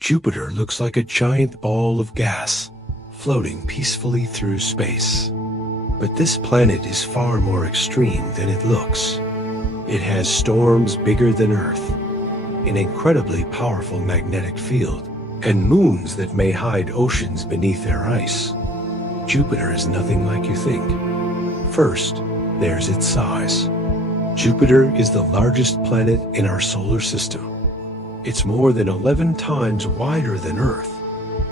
Jupiter looks like a giant ball of gas, floating peacefully through space. But this planet is far more extreme than it looks. It has storms bigger than Earth, an incredibly powerful magnetic field, and moons that may hide oceans beneath their ice. Jupiter is nothing like you think. First, there's its size. Jupiter is the largest planet in our solar system. It's more than 11 times wider than Earth,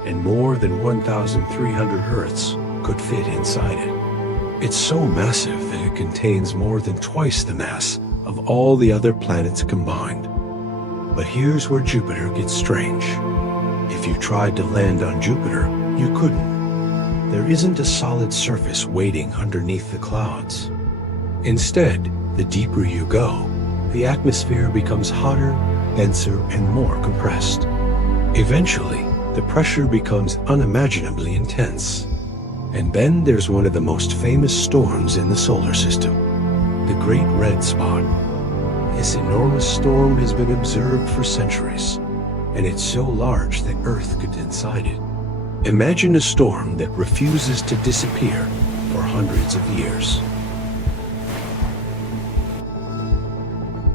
and more than 1,300 Earths could fit inside it. It's so massive that it contains more than twice the mass of all the other planets combined. But here's where Jupiter gets strange. If you tried to land on Jupiter, you couldn't. There isn't a solid surface waiting underneath the clouds. Instead, the deeper you go, the atmosphere becomes hotter, denser, and more compressed. Eventually, the pressure becomes unimaginably intense. And then there's one of the most famous storms in the solar system, the Great Red Spot. This enormous storm has been observed for centuries, and it's so large that Earth could fit inside it. Imagine a storm that refuses to disappear for hundreds of years.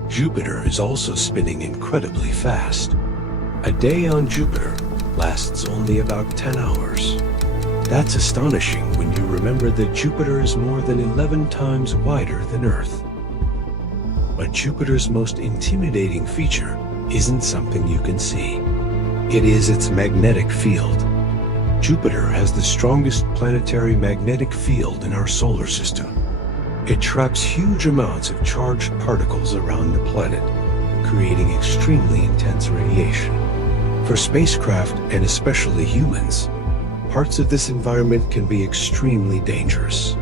Jupiter is also spinning incredibly fast. A day on Jupiter lasts only about 10 hours. That's astonishing when you remember that Jupiter is more than 11 times wider than Earth. But Jupiter's most intimidating feature isn't something you can see. It is its magnetic field. Jupiter has the strongest planetary magnetic field in our solar system. It traps huge amounts of charged particles around the planet, creating extremely intense radiation. For spacecraft, and especially humans, parts of this environment can be extremely dangerous.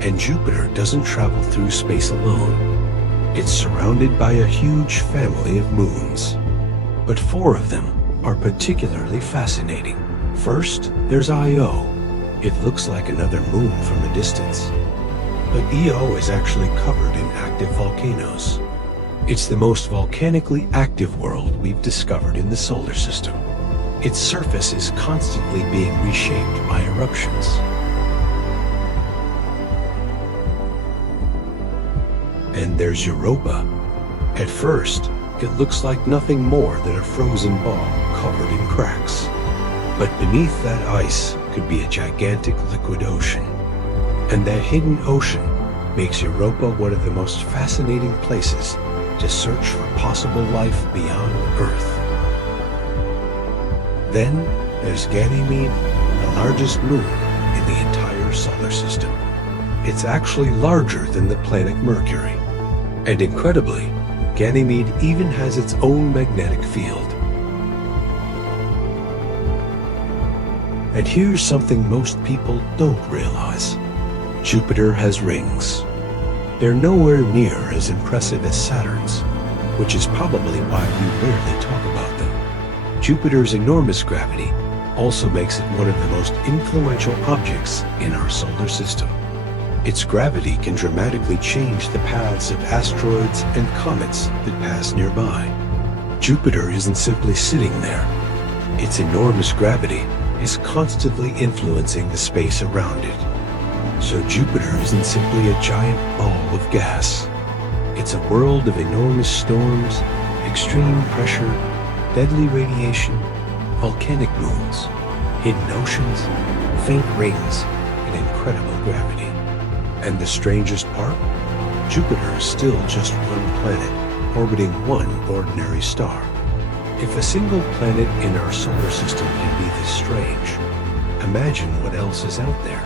And Jupiter doesn't travel through space alone. It's surrounded by a huge family of moons. But 4 of them are particularly fascinating. First, there's Io. It looks like another moon from a distance. But Io is actually covered in active volcanoes. It's the most volcanically active world we've discovered in the solar system. Its surface is constantly being reshaped by eruptions. And there's Europa. At first, it looks like nothing more than a frozen ball covered in cracks. But beneath that ice could be a gigantic liquid ocean. And that hidden ocean makes Europa one of the most fascinating places to search for possible life beyond Earth. Then there's Ganymede, the largest moon in the entire solar system. It's actually larger than the planet Mercury. And incredibly, Ganymede even has its own magnetic field. And here's something most people don't realize. Jupiter has rings. They're nowhere near as impressive as Saturn's, which is probably why we rarely talk about them. Jupiter's enormous gravity also makes it one of the most influential objects in our solar system. Its gravity can dramatically change the paths of asteroids and comets that pass nearby. Jupiter isn't simply sitting there. Its enormous gravity is constantly influencing the space around it. So Jupiter isn't simply a giant ball of gas. It's a world of enormous storms, extreme pressure, deadly radiation, volcanic moons, hidden oceans, faint rings, and incredible gravity. And the strangest part? Jupiter is still just one planet, orbiting one ordinary star. If a single planet in our solar system can be this strange, imagine what else is out there.